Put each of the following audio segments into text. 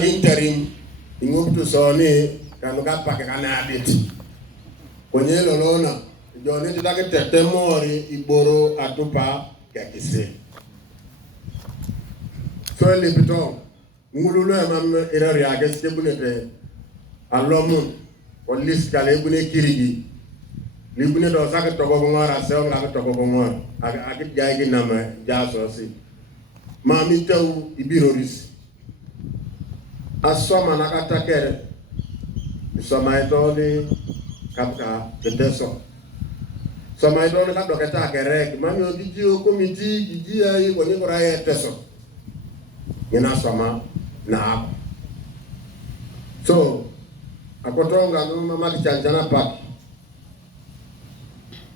interim ingoptu soni kanuka pake kana abit konye lolona joni tidake tetemori iboro atupa kakise so lepito ngululo mam erari age stebunete alomun polis kale bune kirigi libune do sak to go ngora se on ga to go ngora ag jaigi nama jaso si mami taw ibiroris asoma nakatakere soma itoni kapka teteso soma itoni kapdo ketakere mami ogijio komiti gijia yi kwenye koraye teso ngena soma na so akotonga no mama kichana pak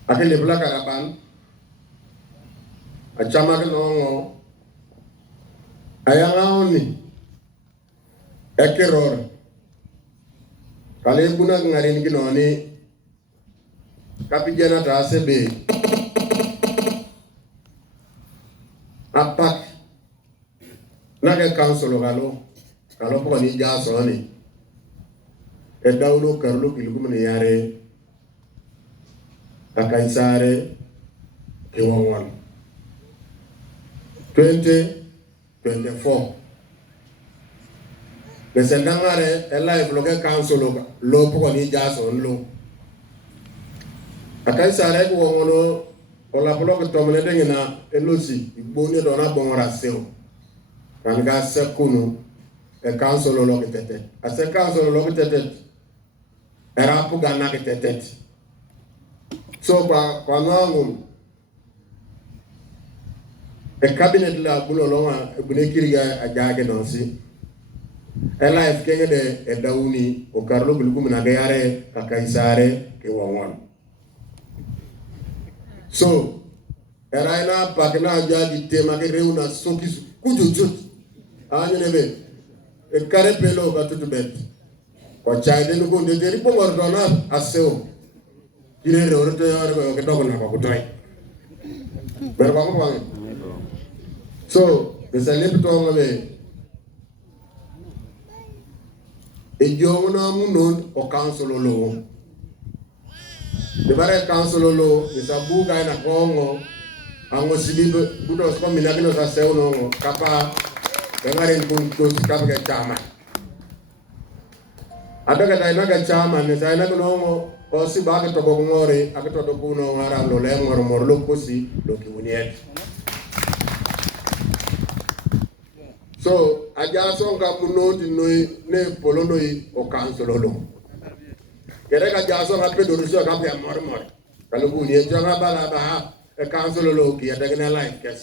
akile blaka raban achama no ayanga oni ekeror kale buna ngarin ginoni kapijana ta sebe apak nage council kalo ko ni jaso ni edawlo karlo kilgum ni yare akaisare kewon 2024 Besendangare live loke council lo poko ni jason lo akai sare ko ngono ola blog to mele dengina elosi igboni do na bon raseo kan ga sekunu e council lo ke tete ase council lo ke tete era pu gana ke tete so kwa ngum e cabinet la bulo lo ma bune kiriga ajage donsi ela ifkenge de edawuni o karlo bilgum na gayare kakaisare ke wawon so era ina pakna jadi tema ke reuna sokis kujujut anyu nebe e kare pelo batutu bet ko chaide no ko de ri pomor dona aseo kire re orto yare ko ke dogo na ko toy ber ko ko so de salib to ngale e jomna munon o council lo de bare council lo de sabu ga na kongo ango sibibe budo ko minagino sa seuno kapa ngare kunto kapa ke chama adaga dai naga chama ne sai na no o si ba ke to go ngore akato do kuno ngara lo le ngoro morlo kosi lo kiwuniet so aja songa munoti noi ne polono i o council lo kere ka jaso ka pedo ruso ka pe mor kalu bu ni janga bala ba e council lo ki ada gena life kes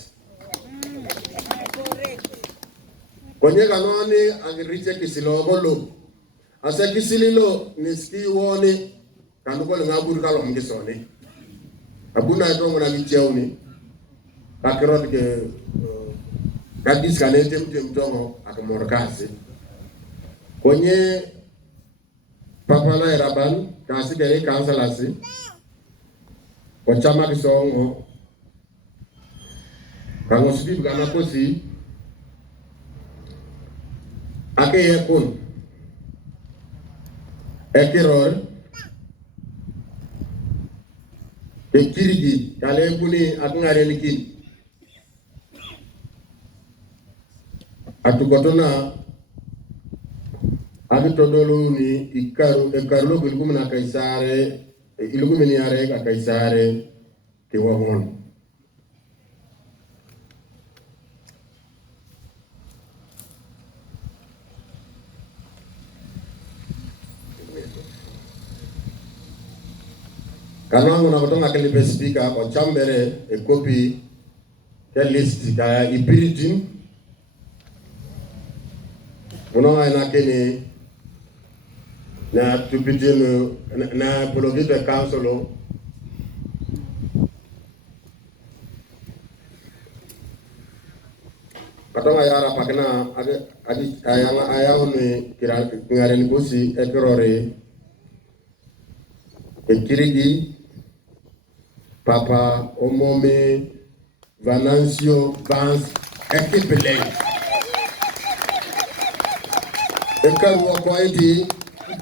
konye ka noni agriche kisilo bolo asa kisililo niski woni kanu ko ngabur kalo ngisoni abuna to ngona micheuni akirot ke kadis kane tem tongo akamorkasi konye papa na raban kasi kere kansalasi ko chama kisongo kango sibi kana kosi ake yakun ekiror ekirigi kale kuni akngare likin atukotona agitodolo ni ikarulo bilgum na kaisare ilgum ni are ka kaisare ke wawon kanangu na kutonga kele speaker ko chambere e copy ke list ka ipiritin unawa na kene na tupitino na pologite council katama yara pakna adi ayang ni kira ngaren kusi ekrore ekirigi papa omome Venancio Vance ekipele ekaruwa kwa iti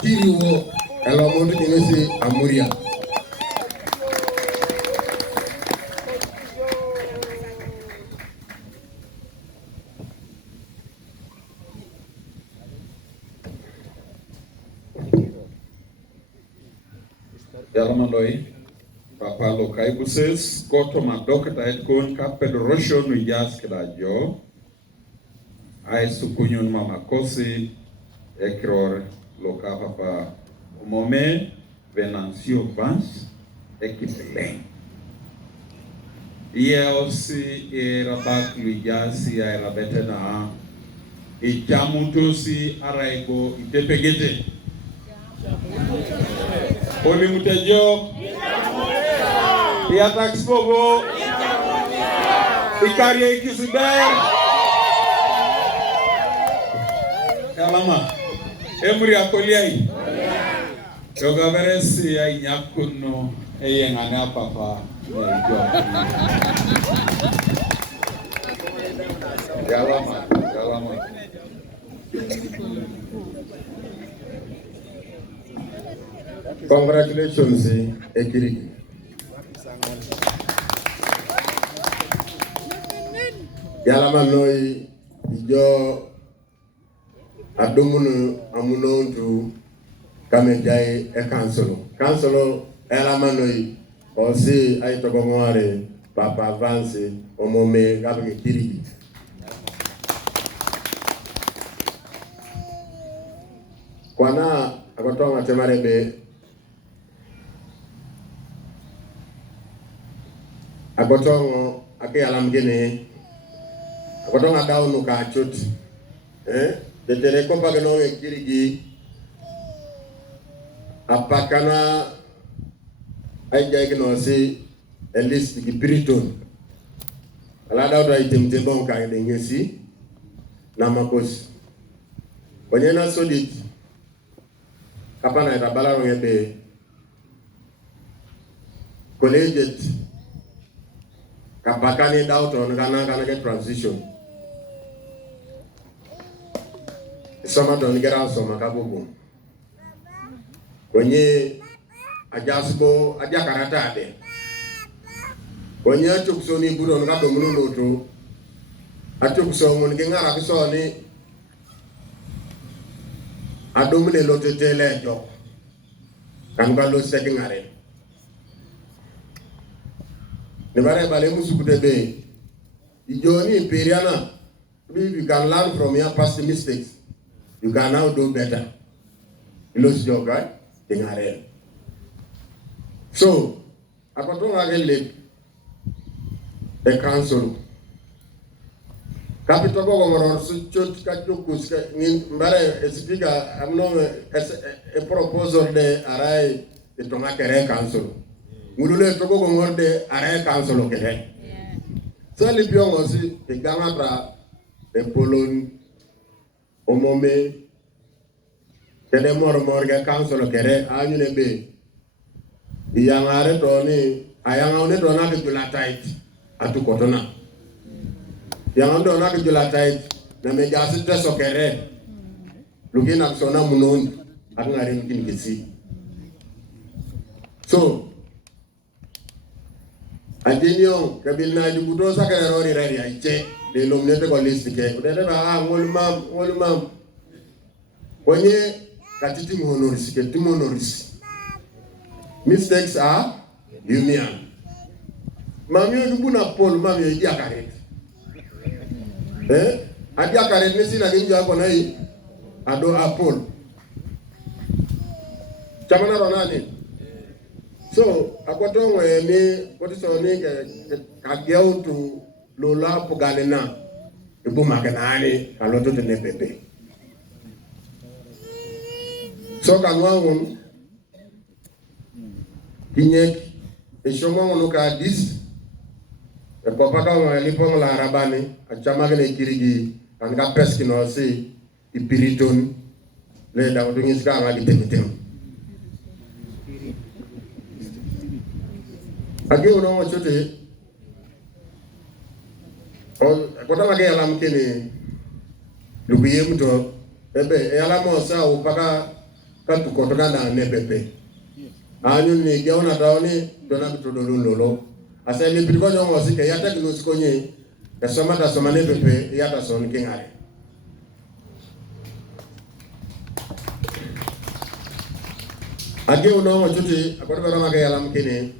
kiriwo elamondi nyesi amuria. Yalamandoi, Papa Lokai Buses, Koto Madoka Taikun, Kaped Rosho Nujas Kedajo, I Sukunyun Mama Kosi, Ekror Loka Papa Umome, Venancio Vance, Ekipeleng. Ielsi Erabat Lujasi, Irabetena, Ichamutosi Araigo, Itepegete. Oli Mutejo, Iatax Bobo, Ikaria Ikisiber, Kalama, Emuri Akoliai, Yogaveresi Nyakuno, Eyengana Papa, Kalama. Congratulations, Ekirigi. Yalama noi ijo adumunu amunontu kamejai kansolo. Kansolo yalama noi osi aitogongore Papa Vance omome gabe Kirigi. Kwana akotonga temarebe agotongo ake alam gene agotonga daunu ka chut de tere ko bagano Kirigi apakana ay jay gno si elis ki Briton ala dawta item bon ka de ngesi namakos konyena solid kapana ita balaro ngebe collegiate kapakani dauto kana get transition sama don gera soma kabugo kwenye ajasbo ajakarata de kwenye achuksoni buro ngado muno to achukso ngi ngara bisoni adomine lote tele jo kan galo sekingare ne bare bale musukude be ijoni imperiana. If you can learn from your past mistakes, you can now do better. You lose your right ingare. So akotonga gele the council Capito Gomor Suchut Kachukus Mbare speaker amno a proposal de Arai the Tomakere Council. Mudule Togo Gomor de Arai Council okay. So Lipion was the Gamatra, the Polon Omome, Kedemor Morga Council okay, Anune Bay. The young Aretoni, I am on it on a Julatite at Tukotona. Yang ando na kujulatai na mejasi teso kere lugina kusona munon akungari mkini kisi. So ajenyo kabilna jubutosa kere rori rari aiche de lomnete kwa listi ke kudete ba ngolumam kwenye katiti muhonorisi ke timonorisi. Mistakes are human. Mami yudubuna polo mami yudia kareti. Adia karet nesi na ginjo hapo na hii ado apol chamana ronani. So akotongo ni kotiso ni kageu tu lola pogalena ibu makenani kaloto tene pepe. So kangwangun kinyek ishomo nuka dis Papa lipong la arabani achamagene Kirigi anga peski no si ipiriton le da odungis ka ngadi temitem agi uno chote on kota lagi alam kene lubiyem to ebe yala mo sa upaka katukotoka na nepepe anyu ni geona taoni dona bitodolun lolo asa ni bitiko nyongo sike yata kinusikonye kasoma ta soma nepepe yata son kingare age uno mo chuti akoto bera mage yala mkini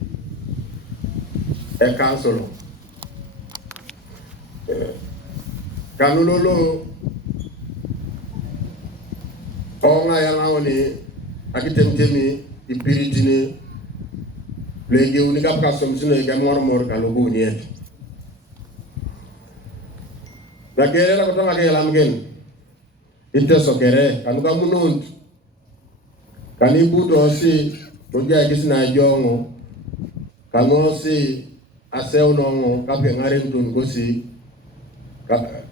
council kanulolo onga yala oni akitemtemi ipiritini lege unika paka somsino ika mor kalobu ni et bagere la kotonga ke yala mgen inte sokere kanuka munund kanibu dosi toja kisina jongo kangosi aseuno kapye ngare mtun gosi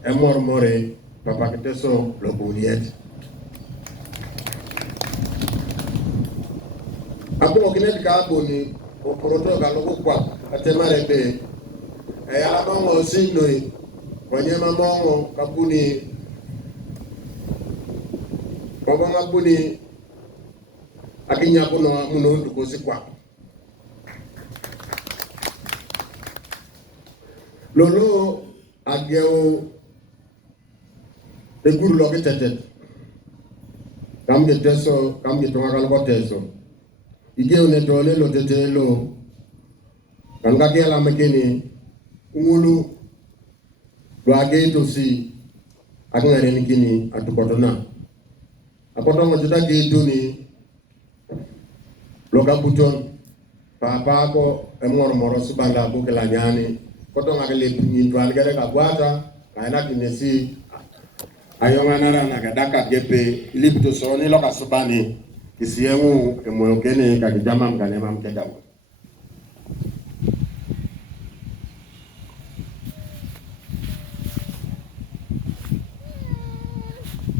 emor more papa keteso lobuniet apo kinet ka boni o proto ga logo kwa atemare be ayala mongo sinoi wanyema mongo kabuni baba ngabuni akinya kuno muno ndukosi kwa lolo ageo eguru lo ketetet kamge teso kamge tonga kalgo teso igeo ne tole lo tetelo kanga ke la mekeni ngulu lo ageto si akngare nikini atukotona akotongo juta gitu ni lo kabuton papa ko emor moro subanda ko kelanyani kotonga kele nyindwan gere kabwata kaina kinesi ayonga nara na kadaka gepe lipto soni lo kasubani isiemu emoyokene kakijama mkanema mkedawo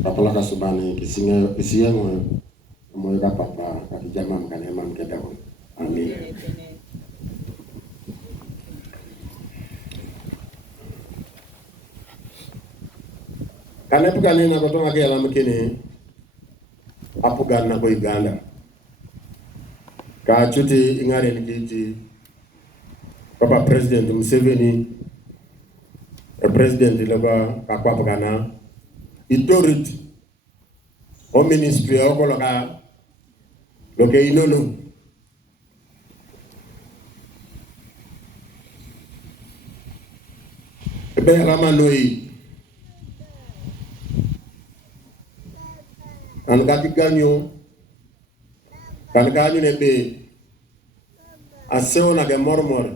Apala kasubani isiemu emoyoka papa kakijama mkanema mkedawo amin. Kanepuka nina kotonga ke yala mkini apugan na ko Uganda ka chuti ingare nikiti papa president Museveni president loba kakwa pagana itorit o ministry oko loka loke inono ebe rama noi an gati ganyo kan ganyo nebe aseo na ke mormor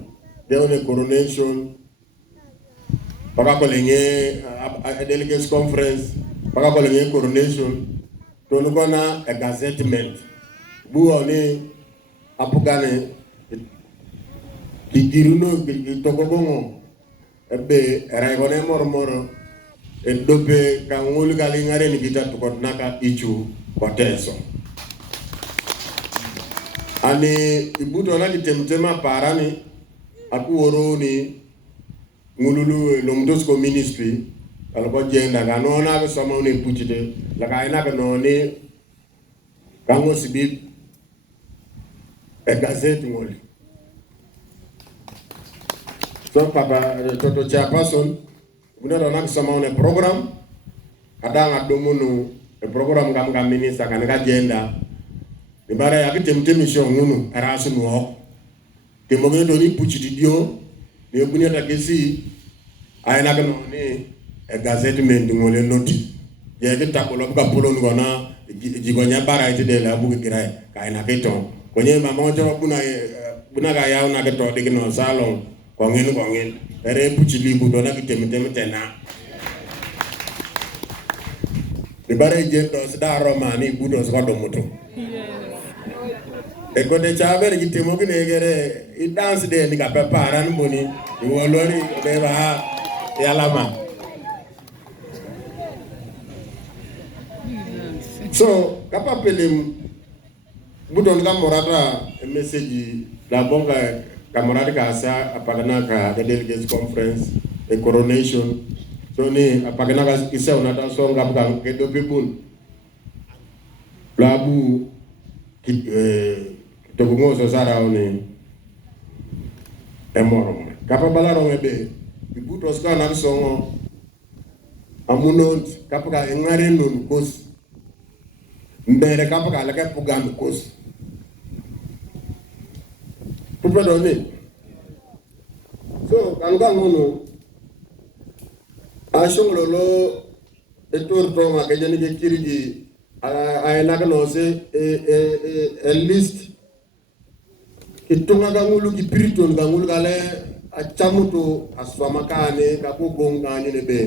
deone coronation paka kolenge delegates conference paka kolenge coronation to nukona a gazettement buo ni apugane kigiruno kitokobongo ebe raigone mormor dope kangul kalingare ni kita tukot naka ichu koteso ani ibuto na kitemtema parani aku woroni ngululu lomdosko ministry alko jenda kanona be somo ne puchite la kaina kanone kango sibit e gazette ngoli so papa toto chairperson una dona kusoma one program kadanga domunu e program kam minister kan ka agenda ibara ya kitemtemi sho ngunu arasu no kemoge do ni puchiti dio ni bunya ta kesi ayina kano ni e gazette men ngole noti ye ke takolo ka polon gona jigonya bara ite de la bugi kirai kaina keto konye mama jo buna ga yaw na keto de no salon ko ngin ere puchili bu do na kitemtemi tena ibare je do sda romani bu do so do moto e ko de chaber kitemo kine gere I dance de ni ka prepara mboni I wolori de ba yalama so kapa pelim budon ga morata message la bonga camarade ka sa apagana ka delegates conference a coronation so ni apagana ka isa una ta so ngap ka ke do people labu to go so sara oni emorom kapa balaro ngebe ibuto ska na songo amunont kapa ka ngare nun kos mbere kapa ka la ka pugan kos pupadoni so kanga ngono ashongolo etor to ma ke jani ke kirigi ay nagano se a list kitunga gangulu ki piriton gangulu gale achamuto aswamakane kapo gongani nebe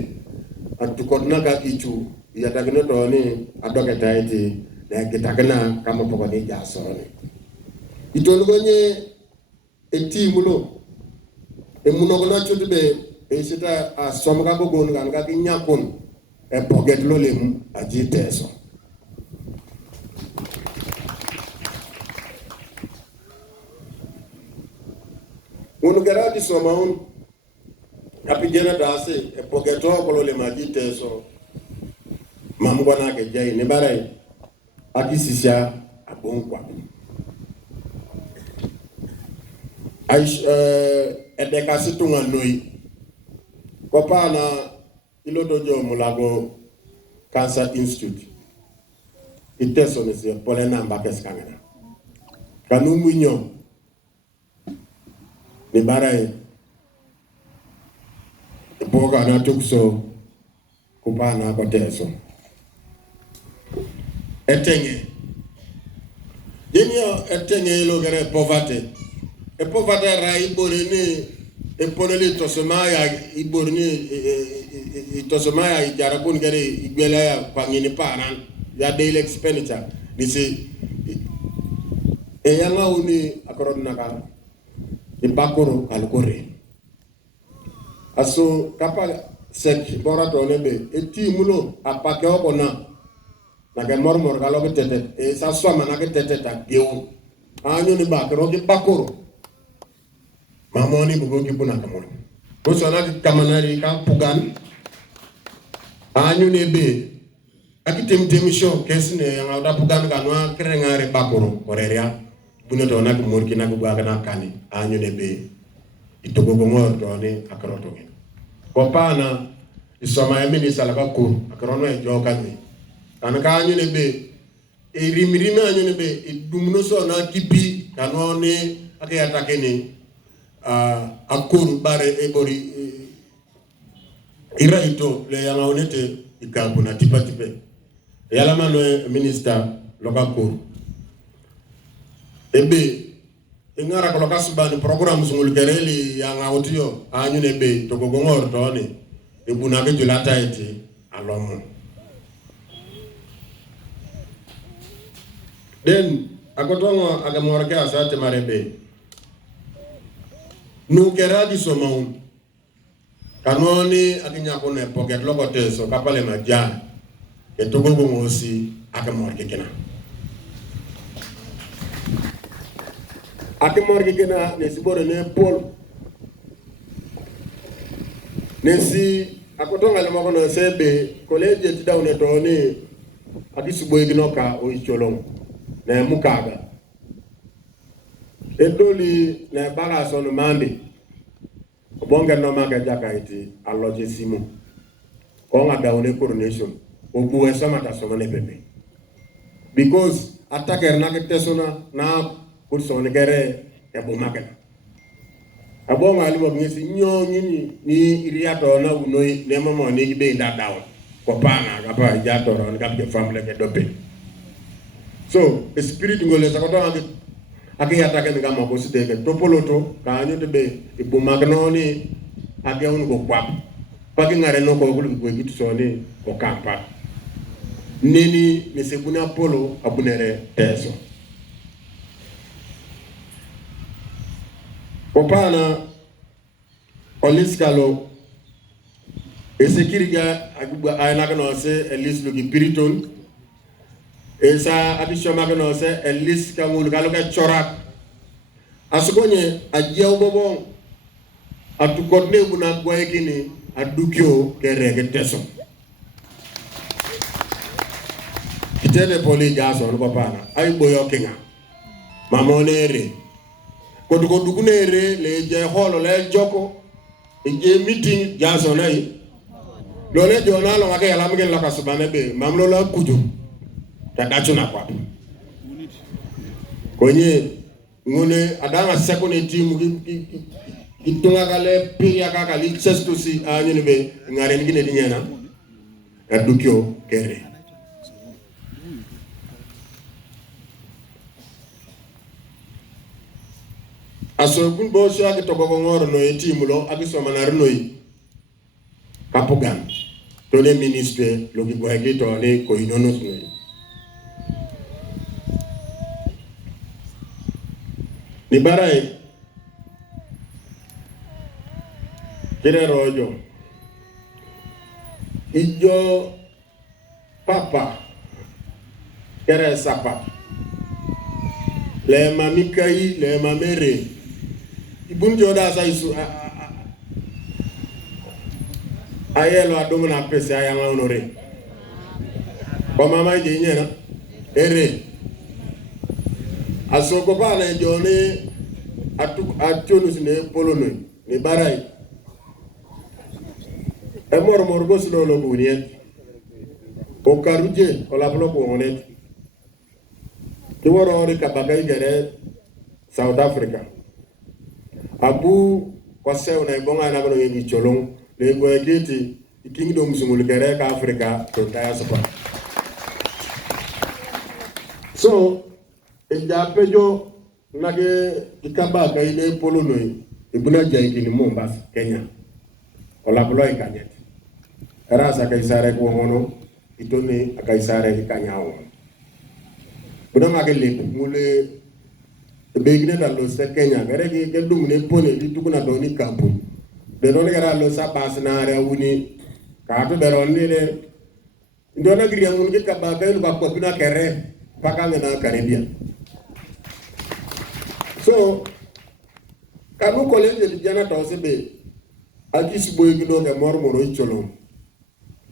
atukotna ga kichu ya tagno to ni adoke taiti na kitagna kama poko ni jasone itolgonye etimulo emunogona chutbe esita aswamaka go gonga ga kinyakon e poget lolem ajiteso Uno geradi somaun apigena dase e pogeto kolo le majite so mamgwana ke jai ne barai akisisha abonkwa aish edeka situnga noi kopana ilodojo mulago Cancer Institute iteso ne se polena mbakes kangana kanu munyo ni barai boga na tukso kupana kwa teso etenge yenyo etenge ilo gere poverty e poverty ra iborene e ponele tosomaya iborene tosomaya ijarakun gere igbela ya kwangini paran ya daily expenditure nisi e yanga uni akoron nakara ibakoro alkore aso kapa sek bora to lebe eti mulo apake obona na ke mormor galo ke tete e sa swama na ke tete ta geu anyo ni bakoro ke bakoro mamoni bugo ke buna kamon ko so na kamanari ka pugan anyo ne be akitem demission kesne yang ada pugan kanwa kerengare bakoro koreria buna to na ko morki na ko baga na kani anyo ne be itogo ngor to ne akroto ngi ko pana isoma ya mini sala ba ko akrono e jokani kan ka anyo ne be e rimirime anyo ne be dumno so na kipi kanone ake atake ni akuru bare e bori ira ito le yang onete ikabu na tipa tipe yala mano minister lokakuru ebe ingara ko kasubani program sungul gereli yang audio anyu nebe to go ngor to ni ebuna ke julata eti alomo den akotongo agamor ke asate marebe nu geradi somaun kanoni akinya ko ne pocket lokote so kapale maja e to go ngosi agamor ke kena ake morgi kena nesi bore ne pol nesi akotonga le makono sebe college tidawne toni akisubo ignoka o icholong na mukaga edoli na baga son mandi bonga no maga jakaiti alloje simu ko nga dawne coronation o buwe sama ta so ne pepe because attacker na ke tesona na pour son gere e bo makena abonga ali mo ngisi nyonyi ni iriato na unoi ne mama ne gibe nda dawo ko pana ga ba jato ron ga be famle ke dope so spirit ngole sa ko to ake atake nga mo ko site ke topoloto ka anyo te be e bo magno ni ake un ko kwap pa ke ngare no ko ko gitu so ni ko kampa neni ne se buna polo abunere teso Opana oliskalo esekiriga aguba ayana no se elis lugi piriton esa abishoma no se elis kamul galo ka chorak asukonye ajia ubobon atukodne buna gwaekini adukyo kerege teso kitene poli Jason ko pana ay boyo kinga mamonere ko dugunere le je holo le joko e je meeting Jason ay lole jona lo ngake yala mgen la kasubane be mamlo la kuju ta dachuna kwa konye ngone adanga sekone timu itunga kale piya kaka li chestusi anyene be ngare ngine dinyana adukyo kere aso kun bo so ake togo ngoro no timu lo abiso manar noi kapogan to le ministre lo ki bo ake to le ko inono noi ni barai kire rojo ijo papa kere sapa le mamikai le mamere ibun joda sa isu ayelo adomo na pese ayanga honore kwa mama je nyena ere asoko bana jone atunu sine polono ni barai e mor goslo lo bunien o karuje o la bloco onet ki woro ri kabagai gere South Africa abu kwase una ibonga na bano ngi cholong le go egeti kingdom sungul gere ka Africa to diaspora so ejapejo nage ikaba ka ile polono ibuna jaikini Mombasa Kenya ola bloy kanyet rasa kaisare ko hono itone akaisare kanyao buna magele mule begne dallo se Kenya gare ke dumne pone di tukuna doni kampu de non gara lo sa basnare wuni ka to beron ni de ndona griya mun ke kabaga lu ba ko bina kere pakanga na Caribbean so kanu college di jana to sebe akisi boy gido ke mormoro icholom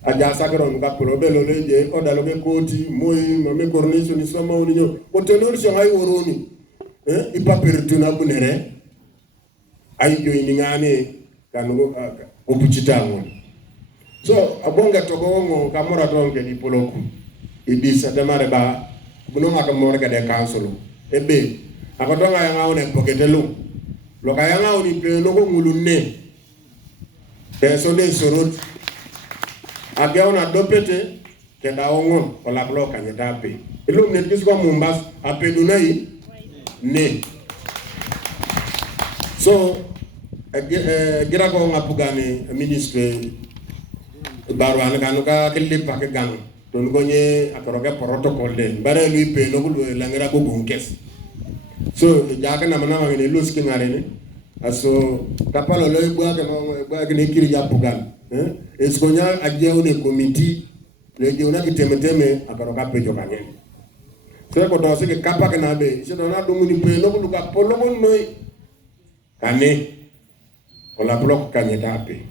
aja sagron ga probelo leje o dalo ke koti moy mame coronation ni sama woni nyo o tenor so hay woroni ipa pertuna bunere ay joy ni ngane kanu o bucitango so abonga to gongo kamora tonke di poloku ibisa demare ba buno maka morga de council ebe akotonga yanga one poketelu lo kayanga oni pe no ko ngulunne personne sorot ageona dopete ke daongon ola bloka nyetape ilum ne kisko Mombasa apedunai ne so gira ko ngapugane ministre barwan kanuka kilipa ke gang don gonye akoroga protocol de bare lui pe no bulu la ngira ko bunkes so jaga na mana ngene luski ngare aso kapalo loy bwa ke ne kiri japugan eskonya ajeo ne committee le jeuna kitemeteme akaroka pejo kanyen so ko do se ke kapa ke na be se do na do muni pe no bulu ka polo mon noy kane ola blok kanyeta pe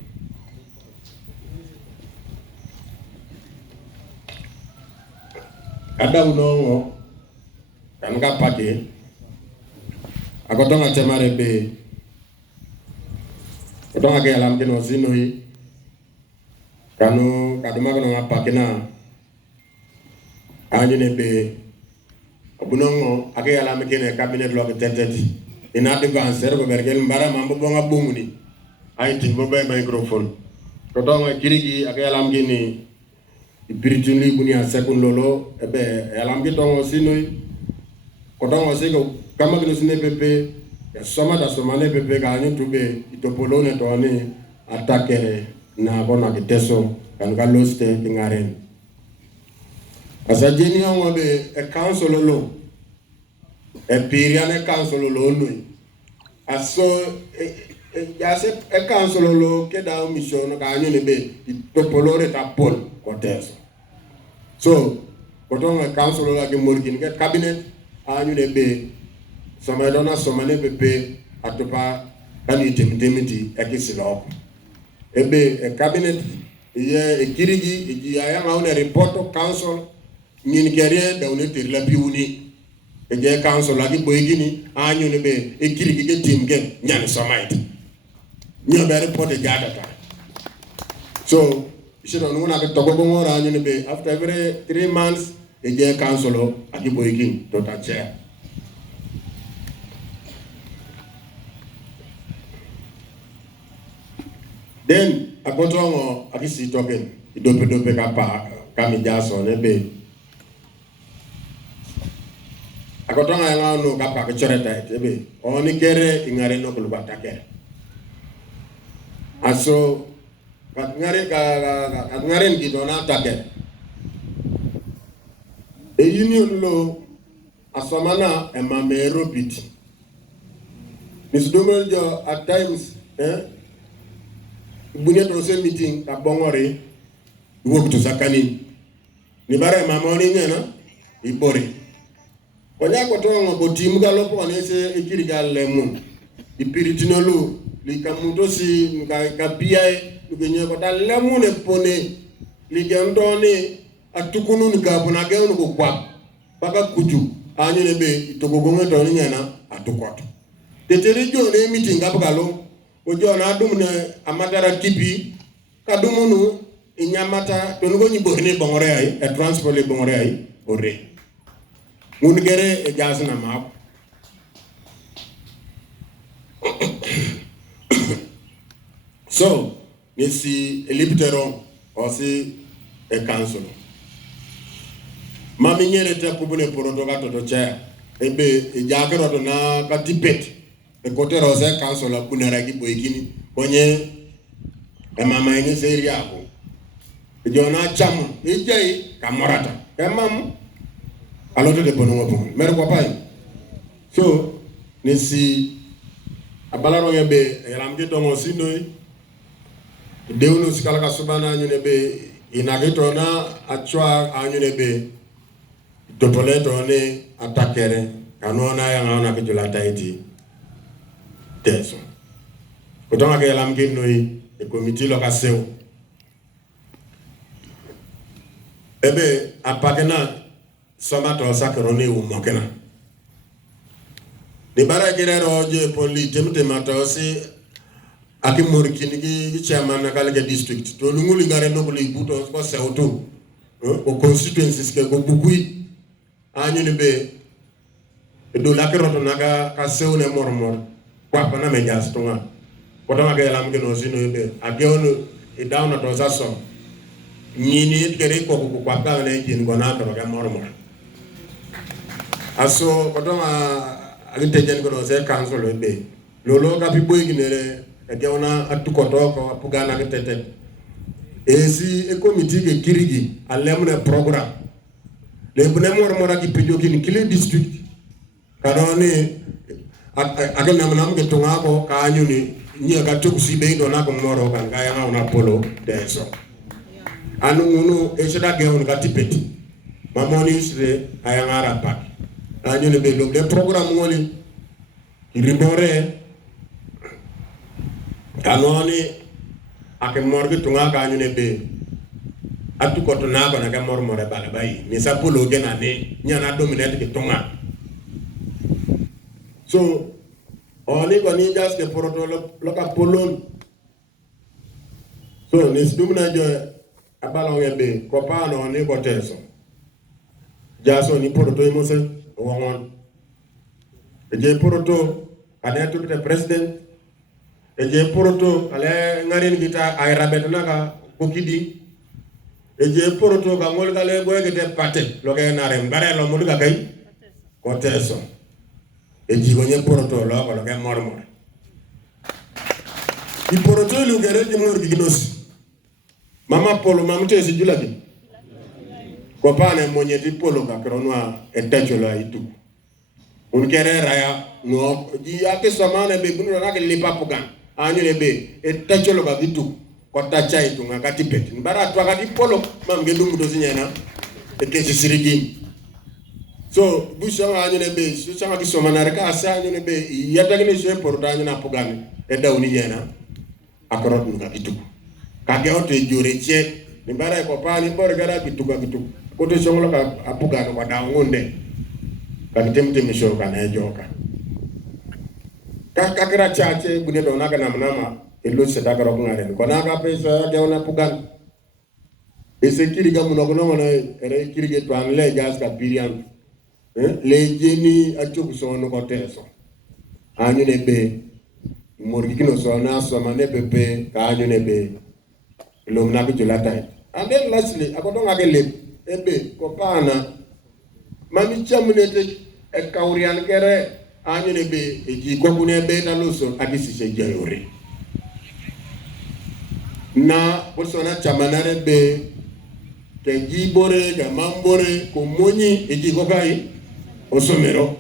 ada unongo kan ka pake akotonga temare be otonga ke alam ke no sinoi kanu kaduma kono ngapake na anyene be obunongo ake alam ke ne cabinet lo ke tenteti ina de ganser ko bergel mbara mambo bonga bumuni ay tin bo bay microphone otonga kirigi ake alam ke ni Ipirituni bunia sekun lolo ebe alam ki tongo sinoi ko tongo sego kama kino sine pepe ya soma da soma ne pepe ka ni tube itopolo ne to ni attaque na bona kiteso kan ga loste ngaren asa jeni on be e council lolo e piriane council lolo lui aso ya se e council lolo ke da mission ka ni be itopolo re ta pol Cortez. So, kotonga council la ke morgin ke cabinet anyu ne be somadona somane pepe atopa kani temiti ekisilo. Ebe e cabinet ye e kirigi e ya ngawne report council Nin kere da une tir la biuni. E je council la ki boygini anyu ne be e kirigi ke team ke nyan somaiti. Nyo be report e jadata. So, she don't want to talk about anyu ne be after every 3 months e je council aki boygini total chair. Then akotongo akisi token idope kapa kami jaso ne be akotonga yang no kapa ke choreta ebe oni kere ingare no kulu batake aso ngare ngi dona take e union lo asomana e mamero piti nisdomol jo at times bunya to se meeting ka bongore work to sakani ni bare mamoni nyena ibore konya ko to ngo timu ga lopo ne se ikiri ga lemun ipiritinolu li kamuto si ka biae ngenye ko dal lemun e pone li gendoni atukunu ni ga bona ga no ko kwa baka kuju anyu ne be to go ngo to nyena atukoto tetere jo ne meeting ga balo ojo na dum ne amatara kipi kadumunu inyamata to ngo nyibo ne bongore ay e transport le bongore ay ore mun gere e jasna ma so nisi elipteron osi e council mami nyere te kubune poroto gato to cha ebe e jakero to na katipet e kote rose council abunara ki boykini konye e mama yenye seri yako e jona chamu e jai kamorata e mamu aloto de bonongo bon mere ko pay so nisi abalaro yebe yalamge to mo sinoy dewno sikala ka subana nyune be inagito na achwa anyune be topoleto ne atakere kanona ya ngana ke jula taiti teso kutama ke yalamge noy e committee lo ka sew ebe apagena somato sakrone u mokena de bara gerero je poli temte matosi akimori kinigi chairman na kalga district to lunguli gare no boli buto ko sewto o constituencies ke go bugui anyu ne be do la keroto naga ka sewne mormor kwa pana me jas tonga ko to ga lam geno sino be agewno e dawna to zaso nyini kere ko ko kwa ka ne kin go na to ga mormor aso ko to ma agite jen ko se council be lolo ka bi boy ginere e gewna atukoto ko apugana ke tete esi e committee ke kirigi alemne program le bune mormor ki pijo kin kile district kanoni agena manam ke tonga ko ka anyuni nya ka tukusi be do na ko moro kan ga yana una polo deso anu munu e sheda ge on ka tipeti mamoni sre ayanga rapak anyuni be lo le program ngoli ribore kanoni ake morgi tunga ka anyuni be atu ko to na ko na ka mormore bala bayi ni sa polo gena ne nya na dominate ke tonga so oni ko ni jas ke poroto lo ka polon so ni stumna jo abalo yebe ko pa no ni ko teso jaso ni poroto imose wongon je poroto ane to te president je poroto ale ngarin kita ay rabet naka ko kidi je poroto ka ngol kale go te pate lo ke nare mbare lo mu ka kay ko teso e jigo nye poroto lo ko ke mormor i poroto lu gere di mor ginosi mama polo mamte si julati ko pane monye di polo ka kronwa e tachola itu un kere raya no di ake samane be bunu na ke lipapugan anyu ne be e tacholo ka itu ko tacha itu ngakati pet mbara to ka di polo mam ge dum do sinyana e ke sirigi so busha anyu ne be so chama ki somana reka asa anyu ne be yatagni so porta anyu na pugani e dawni yena akorot nga itu ka ge ote jore che ni bara ko pa ni bor gara bituka Kote shongolo ka apuga no wada ngonde. Kakitemte show kana joka. Kakira chache bude donaka namnama ilo sedaka rokungare. Konaka pesa gaona pugan. Ese kiriga munokono na ere kirige twanle gas ka pirian. Le jeni achoku sono koteso. Anyu nebe morgikino sona somane pepe ka anyu nebe lomna ki julatai. And then lastly, akodonga ke lep ebe kopana mami chamunete e kaurian kere anyu nebe eji kokune be na loso adisi se jayore. Na persona chamanare be ke jibore ke mambore ko moni eji kokai osomero.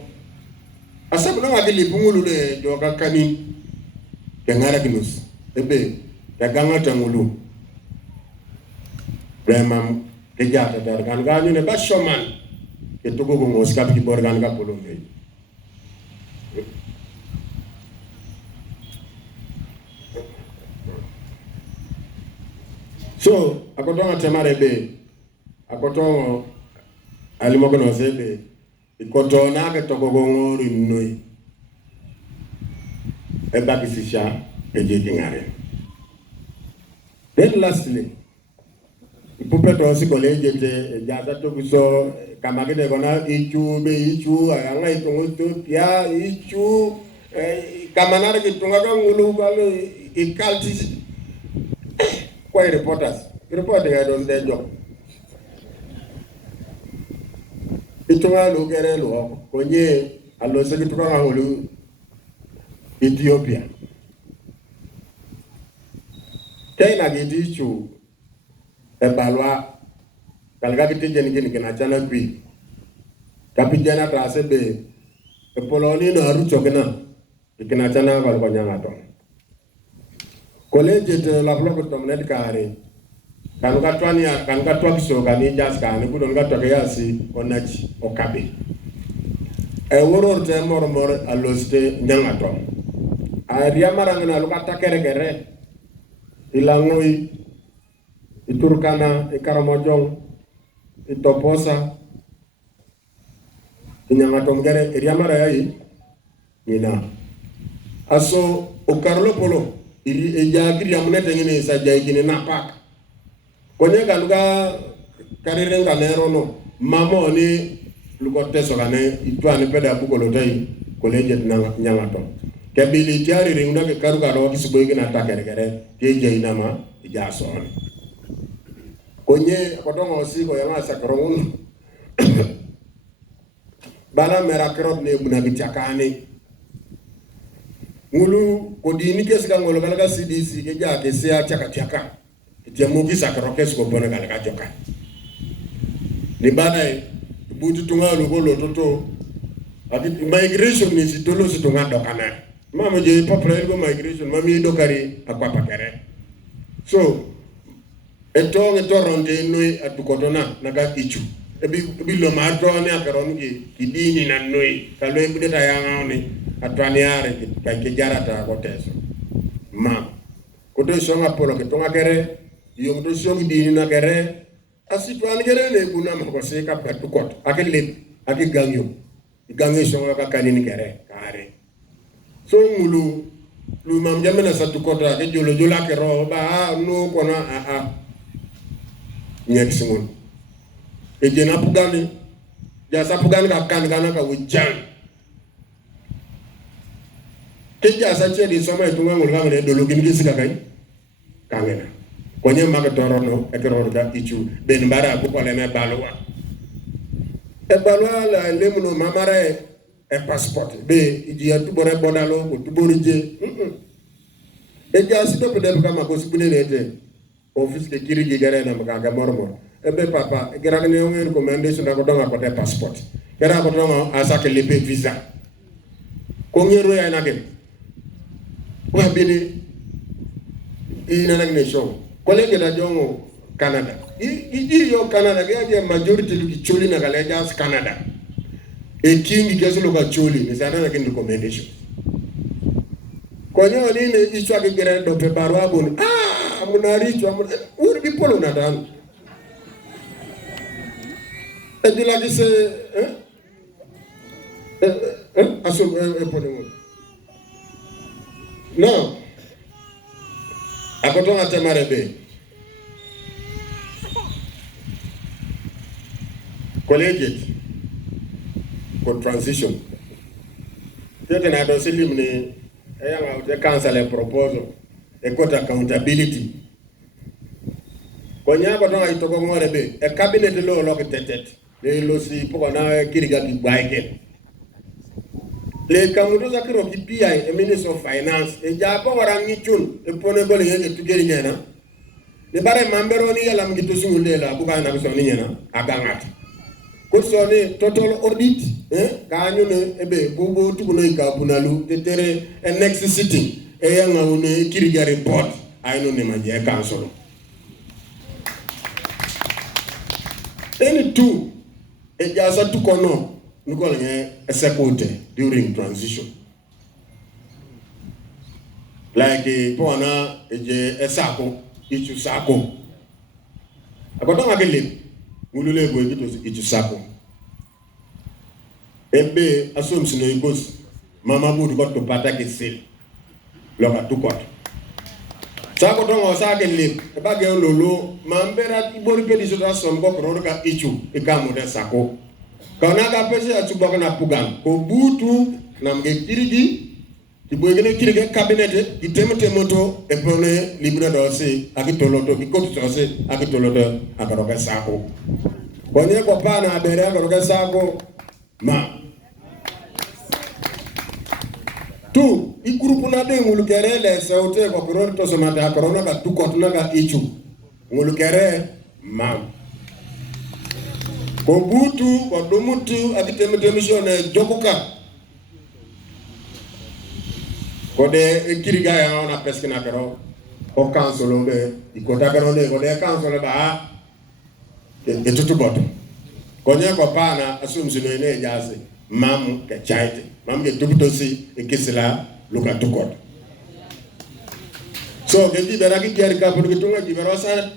Asa kuna ngakili pungulu le joka kani ke ngara kinus ebe ke ganga tangulu vraiment ke jata dar kan ga ñu ne ba shoman ke to go ngo skap ki bor gan ga polo ngey so akotonga temare be akotongo alimo kono sebe ikotona ke to go ngori noi e bakisisha e jeji ngare. Then lastly, ipupe to si college te jata to biso kamagide kona ichu anga itongo pia ichu kamanare kitunga ka ngulu kalo ikalti kwa reporters report ga don de job itunga lo kere lo konye allo se kitunga ngulu Ethiopia. Kena gidi chu ebalwa kalga kiti jeni kena chana kwi kapijana trasebe epoloni no arucho kena chana balko nyanga to college de la bloc tomnet kare kanuka twani kanuka twakiso kani jas kani kudo nga twakayasi onachi okabe e woror te mor aloste nyanga to Aria marangana lukata kere ilangoi iturkana ikaramojong itoposa inyangatom gere iria marayai nina aso ukarlo polo iri ejagiri amunete ngene sajai kine napak konye galuga karire nganero no mamo ni lukote sokane itwane peda bukolo tai koleje nyangatom kabili tiari ringuna ke karuga ro kisiboy gina takere ke jeina ma ijason konye kotongo siko yama sakron bala merakrot ne buna bichakani ngulu kodini keska ngolo kala CDC ke ja ke sia chaka ke mugi sakro kesko bona kala joka ni bana butu tungalo golo toto ati migration ni sitolo sitonga dokana mama je popular go migration mami do kari akwa pakere so eto ronde noi atukotona naga ichu ebi lo marto ne akaron ki dini na noi kalo e budeta yanga oni atwaniare ke jarata ko teso ma ko to so ngapolo ke tonga kere yo to so dini na kere asitwan kere ne kuna ma ko se ka patukot akele akigangyo igangyo so ka kanini kere kare so ngulu lu mam jamena satukota ke jolo ke ro ba no kona nyek singon e jena pugani jasa pugani ka kan kana ka wujan ke jasa che di sama tunga ngul ngale dolo gini sika kai kangena konye maga torono e kero da ichu ben bara ko le me balwa la lemuno mamare e passport be iji ya tubore bodalo ko tubori je e jasi to pede kama ko sibune nete office ke kirigi gare na maka mormor e be papa e gara ne ngel recommendation da ko donga ko te passport gara ko donga asake lepe visa ko ngero ya nake wa bini ina nake show collègue da jongo Canada iji yo Canada ga majority lu ki choli na gale jas Canada e kingi keso lo ka choli ni sana na kin recommendation konyo ni ne ichwa ke gere do pe barwa bon munari chwa ur bi polo na dan Edila ki se aso ponemo. Non. Akoton atemarebe. Collegiate for transition. Tete na do silim ni eyanga ute cancel a proposal e court accountability. Konya ko tonga itoko ngorebe e cabinet lo lo tetet le lo si poko na kiriga ki baike. Le kamuto zakiro ki PI e Minister of Finance e japo warangi chun e pone gole yenge tugeri nyena. Le bare mambero ni yala mgito singule la buka na biso ni nyena agangati. Kosone total audit kanyo ne ebe bubo tukuno ikabunalu tetere next sitting eyanga une kiriga report ayino ne manje council. Any two ejaza tukono nuko nge execute during transition. Like pona eje esako ichu sako. Akotonga kele mulule go ekito ichu sako. Ebe asom sino ikos mama budu ko to pata ke sel. Loka tukot. Sako tonga osake le eba ge lolo mambera ibori pedi sota sombo koro ka ichu ikamu de sako. Kana ka pese atuba na pugan ko butu na mge kirigi tiboegene kirige cabinet itemete moto e pone libre dosi akitoloto kikotu tose akitoloto akaroka sako. Konye ko pana abere akaroka sako ma tu ikurupu na de ngulukere le saute ko koror to somata korona ka tukot na ka ichu ngulukere ma ko butu ko domutu akitemete mission jokuka ko de kiriga ya ona peske na kero o council be ikota kero ne ko de council ba e tutu bot ko nya ko pana asum sino ne jaze mam ke chaite mam ge tubuto si e kisila luka tukot so ge di bera ki ger ka pour ge tunga di bera sa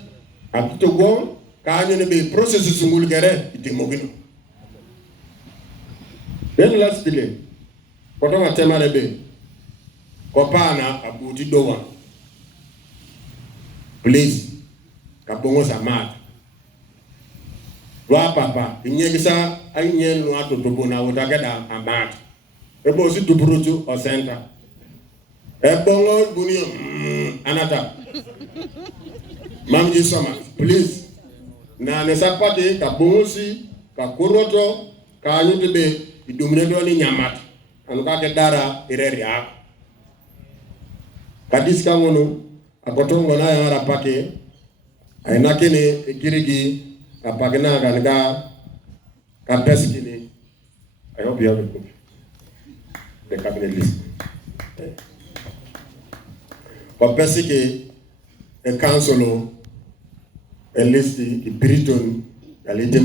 apito go ka ne be processus ngul gere ite mogino den last day ko to matema le be kopana abuti dowa please kabongo samat wa papa inyegisa ainyen no atotobo na wotageda amat ebo si tuburutu o center ebongo buni anata mamji sama please na ne sapati kabongo si ka koroto ka nyutebe idumre do ni nyamat anuka ke dara ireri ak kadis kangono akotongo na yara pake aina kene kirigi apake na ganga ka peskini. I hope you have a copy. The cabinet list. Ko pesiki e council o e listi i Briton alite